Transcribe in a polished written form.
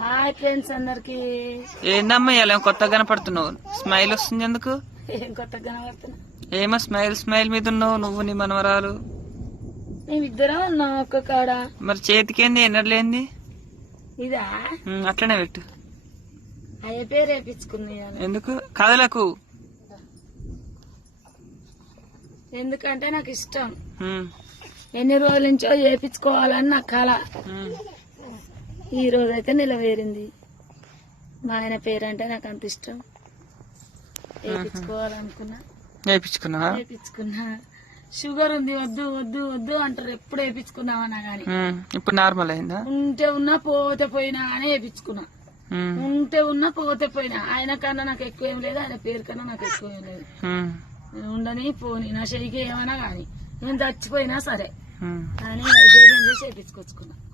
Hi friends అందరికి. ఏందమ్మా ఇలా కొత్తగా కనపడుతున్నావు? స్మైల్ వస్తుంది ఎందుకు? ఏం కొత్తగా కనబడుతున్నా? ఏమో స్మైల్ మీద ఉన్నావు నువ్వు నీ మనవరాలు. మేమిద్దరం ఉన్నాం ఒక్క కాడ. మరి చేతికేంది ఎన్నడలేంది? ఇదా అట్లనే పెట్టు. అయ్యే పేరు వేపించుకుంది. ఎందుకు కదలకు? ఎందుకంటే నాకు ఇష్టం. ఎన్ని రోజుల నుంచో చేపించుకోవాలని నా కళ. ఈ రోజు అయితే నెలవేరింది. మా ఆయన పేరంటే నాకు అంత ఇష్టం. వేపించుకోవాలనుకున్నా, వేపించుకున్నా. షుగర్ ఉంది, వద్దు వద్దు వద్దు అంటారు. ఎప్పుడు వేపించుకున్నామన్నా గానీ ఇప్పుడు నార్మల్ అయిందా? ఉంటే ఉన్నా పోతే పోయినా అని వేపించుకున్నా. ఉంటే ఉన్నా పోతే పోయినా. ఆయన కన్నా నాకు ఎక్కువ ఏం లేదు, ఆయన పేరు కన్నా నాకు ఎక్కువ ఏం లేదు. ఉండని పోని నా చెయ్యికి ఏమన్నా గానీ నేను చచ్చిపోయినా సరే అని ధైర్యం చేసి వేపించుకొచ్చుకున్నా.